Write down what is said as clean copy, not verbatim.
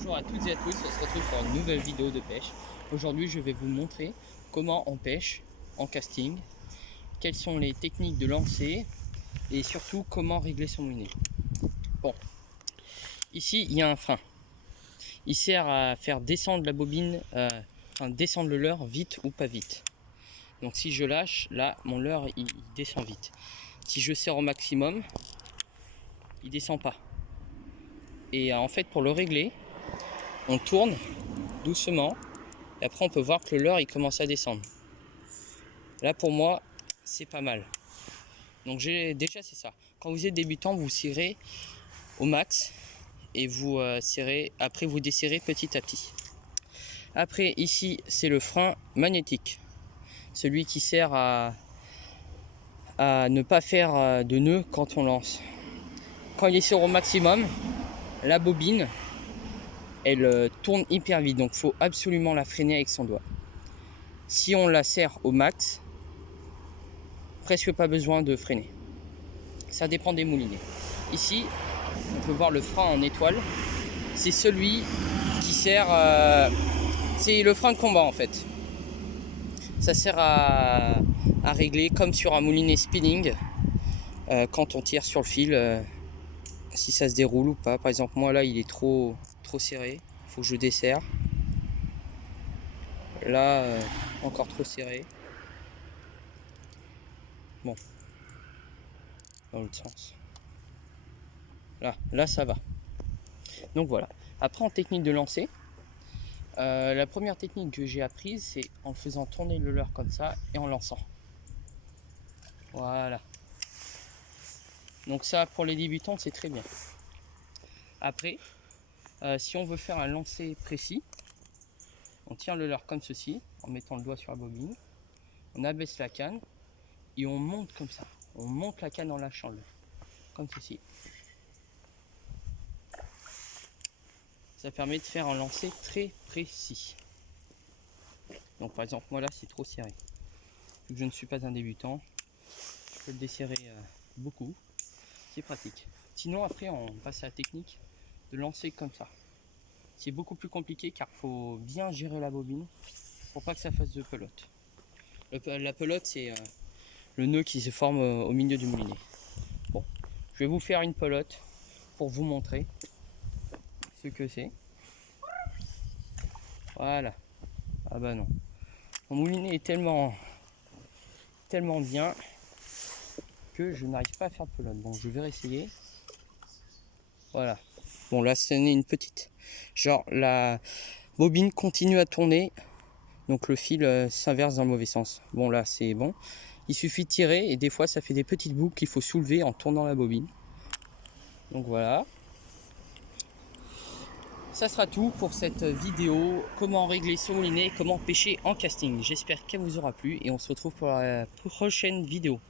Bonjour à toutes et à tous, on se retrouve pour une nouvelle vidéo de pêche. Aujourd'hui je vais vous montrer comment on pêche en casting, quelles sont les techniques de lancer et surtout comment régler son moulinet. Bon, ici il y a un frein. Il sert à faire descendre la bobine, descendre le leurre vite ou pas vite. Donc si je lâche, là mon leurre il descend vite. Si je serre au maximum, il descend pas. Et en fait pour le régler, on tourne doucement et après on peut voir que le leurre il commence à descendre. Là pour moi c'est pas mal. Donc déjà c'est ça. Quand vous êtes débutant, vous serrez au max et vous serrez, après vous desserrez petit à petit. Après ici c'est le frein magnétique, celui qui sert à ne pas faire de nœud quand on lance. Quand il est sur au maximum, la bobine elle tourne hyper vite, donc il faut absolument la freiner avec son doigt. Si on la serre au max, presque pas besoin de freiner. Ça dépend des moulinets. Ici, on peut voir le frein en étoile. C'est celui qui sert... c'est le frein de combat en fait. Ça sert à régler comme sur un moulinet spinning. Quand on tire sur le fil, si ça se déroule ou pas. Par exemple, moi là, il est trop serré. Il faut que je desserre. Là, encore trop serré. Bon. Dans l'autre sens. Là ça va. Donc voilà. Après en technique de lancer, la première technique que j'ai apprise, c'est en faisant tourner le leurre comme ça et en lançant. Voilà. Donc ça pour les débutants c'est très bien. Après, si on veut faire un lancer précis, on tire le leurre comme ceci, en mettant le doigt sur la bobine, on abaisse la canne et on monte comme ça. On monte la canne en lâchant le leurre, comme ceci. Ça permet de faire un lancer très précis. Donc par exemple moi là c'est trop serré. Vu que je ne suis pas un débutant, je peux le desserrer beaucoup. C'est pratique. Sinon après on passe à la technique de lancer comme ça. C'est beaucoup plus compliqué car il faut bien gérer la bobine pour pas que ça fasse de pelote. La pelote c'est le nœud qui se forme au milieu du moulinet. Bon, je vais vous faire une pelote pour vous montrer ce que c'est. Voilà. Ah bah non. Mon moulinet est tellement bien que je n'arrive pas à faire de pelote. Bon, je vais réessayer. Voilà. Bon, là, ce n'est une petite. Genre, la bobine continue à tourner. Donc, le fil s'inverse dans le mauvais sens. Bon, là, c'est bon. Il suffit de tirer et des fois, ça fait des petites boucles qu'il faut soulever en tournant la bobine. Donc, voilà. Ça sera tout pour cette vidéo. Comment régler son moulinet et comment pêcher en casting. J'espère qu'elle vous aura plu et on se retrouve pour la prochaine vidéo.